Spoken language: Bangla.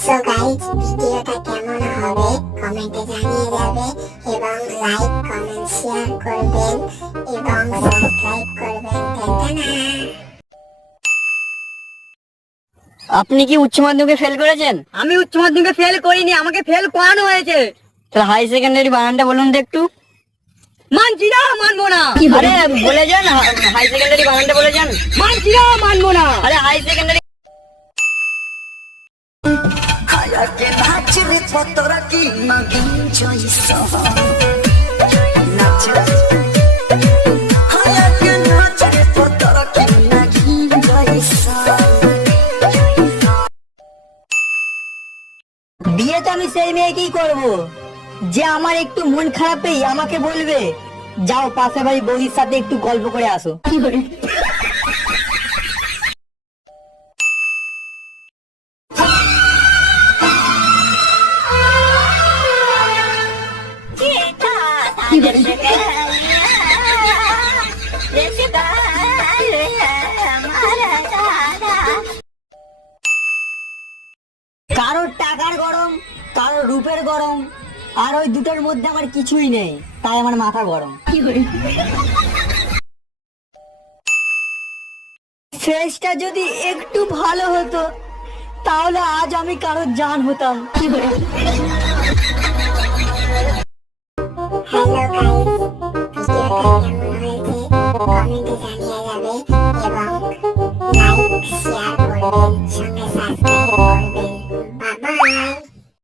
সো গাইজ ভিডিওটা কেমন হবে? কমেন্টে জানিয়ে যাবে এবং লাইক কমেন্ট শেয়ার করবেন এবং সাবস্ক্রাইব করবেন। টাটা। আপনি কি উচ্চ মাধ্যমিকে ফেল করেছেন? আমি উচ্চ মাধ্যমিকে ফেল করিনি আমাকে ফেল করানো হয়েছে। তাহলে হাই সেকেন্ডারি বানানটা বলুন তো একটু। মানছি না মানবো না। আরে বলে যান হাই সেকেন্ডারি বানানটা বলে যান। মানছি না মানবো না। বিয়ে তো আমি সেই মেয়েকেই করব? যে আমার একটু মন খারাপেই আমাকে বলবে যাও পাশে বাড়ি বৌদির সাথে একটু গল্প করে আসো। কারোর টাকার গরম কারোর রূপের গরম আর ওই দুটোর মধ্যে আমার কিছুই নেই তাই আমার মাথা গরম। ফেসটা যদি একটু ভালো হতো তাহলে আজ আমি কারোর জান হতাম। কমেন্টে জানিয়ে যাবে এবং লাইক শেয়ার করবেন